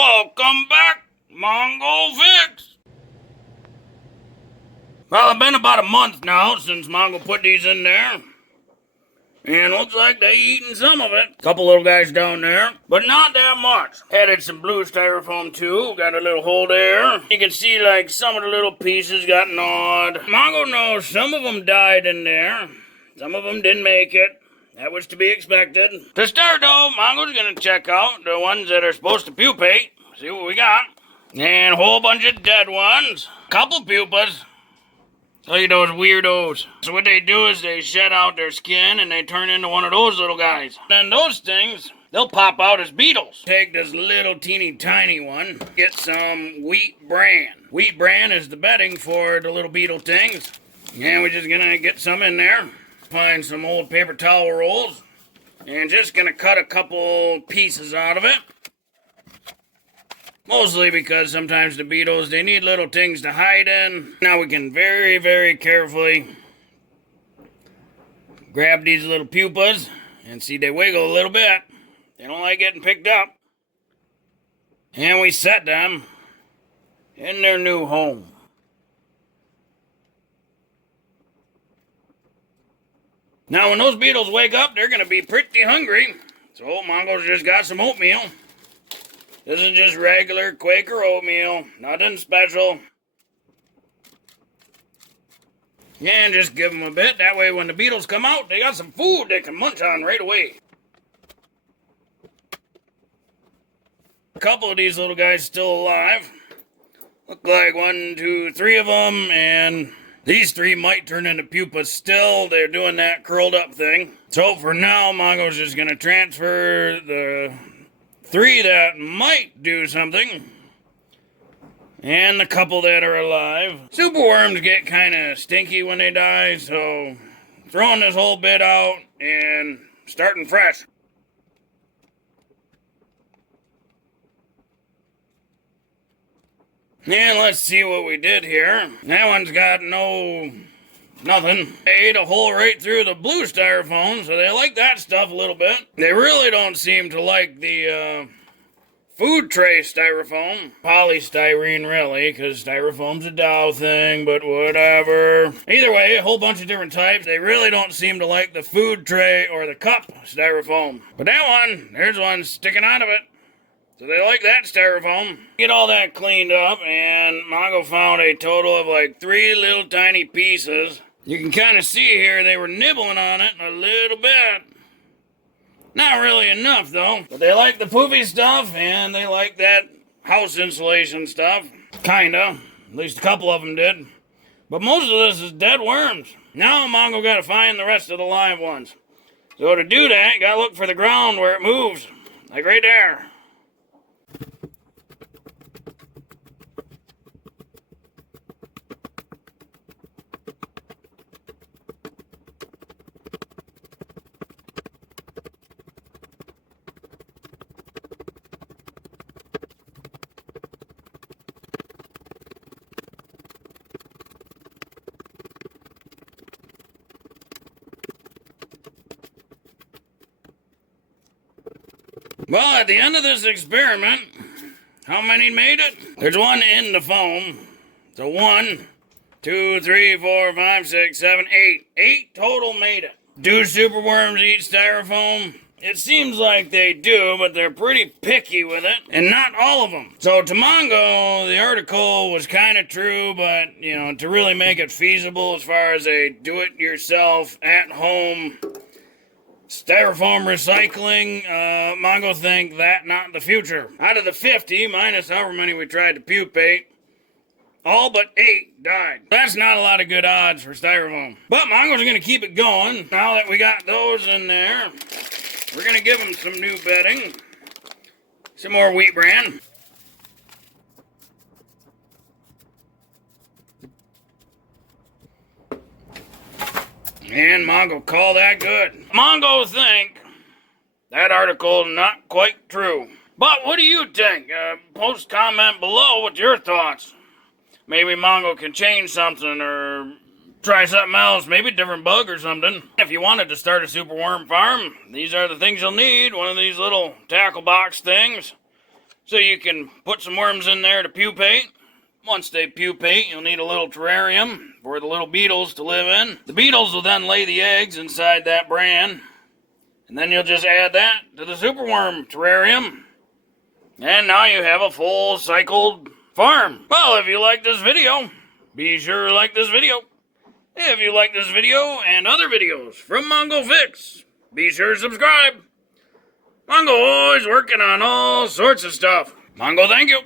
Welcome back, Mongo Fix. Well, it's been about a month now since Mongo put these in there. And looks like they eating some of it. Couple little guys down there, but not that much. Added some blue styrofoam too. Got a little hole there. You can see like some of the little pieces got gnawed. Mongo knows some of them died in there. Some of them didn't make it. That was to be expected. To start though, Mongo's gonna check out the ones that are supposed to pupate. See what we got. And a whole bunch of dead ones. Couple pupas. Look at those weirdos. So what they do is they shed out their skin and they turn into one of those little guys. And those things, they'll pop out as beetles. Take this little teeny tiny one, get some wheat bran. Wheat bran is the bedding for the little beetle things. And we're just gonna get some in there. Find some old paper towel rolls. And just gonna cut a couple pieces out of it. Mostly because sometimes the beetles, they need little things to hide in. Now we can very, very carefully grab these little pupas and see they wiggle a little bit. They don't like getting picked up. And we set them in their new home. Now when those beetles wake up, they're going to be pretty hungry. So Mongo's just got some oatmeal. This is just regular Quaker oatmeal, nothing special. And just give them a bit, that way when the beetles come out, they got some food they can munch on right away. A couple of these little guys still alive. Look like 1, 2, 3 of them, and these 3 might turn into pupas still. They're doing that curled up thing. So for now, Mongo's just gonna transfer the 3 that might do something, and the couple that are alive. Superworms get kind of stinky when they die, so throwing this whole bit out and starting fresh. And let's see what we did here. That one's got nothing. They ate a hole right through the blue styrofoam, so they like that stuff a little bit. They really don't seem to like the food tray styrofoam. Polystyrene, really, because styrofoam's a Dow thing, but whatever. Either way, a whole bunch of different types. They really don't seem to like the food tray or the cup styrofoam. But that one, there's one sticking out of it. So they like that styrofoam. Get all that cleaned up, and Mongo found a total of like 3 little tiny pieces. You can kind of see here they were nibbling on it a little bit. Not really enough though. But they like the poopy stuff and they like that house insulation stuff. Kinda. At least a couple of them did. But most of this is dead worms. Now Mongo gotta find the rest of the live ones. So to do that, you gotta look for the ground where it moves. Like right there. Well, at the end of this experiment, how many made it? There's one in the foam. So 1, 2, 3, 4, 5, 6, 7, 8. 8 total made it. Do superworms eat styrofoam? It seems like they do, but they're pretty picky with it, and not all of them. So to Mongo, the article was kind of true, but, you know, to really make it feasible as far as a do-it-yourself, at-home Styrofoam recycling, Mongo think that not the future. Out of the 50, minus however many we tried to pupate, all but 8 died. That's not a lot of good odds for styrofoam. But Mongo's gonna keep it going. Now that we got those in there, we're gonna give them some new bedding. Some more wheat bran. And Mongo call that good. Mongo think that article not quite true. But what do you think? Post comment below with your thoughts. Maybe Mongo can change something or try something else, maybe a different bug or something. If you wanted to start a superworm farm, these are the things you'll need. One of these little tackle box things. So you can put some worms in there to pupate. Once they pupate, you'll need a little terrarium for the little beetles to live in. The beetles will then lay the eggs inside that bran. And then you'll just add that to the superworm terrarium. And now you have a full cycled farm. Well, if you like this video, be sure to like this video. If you like this video and other videos from Mongo Fix, be sure to subscribe. Mongo always working on all sorts of stuff. Mongo, thank you.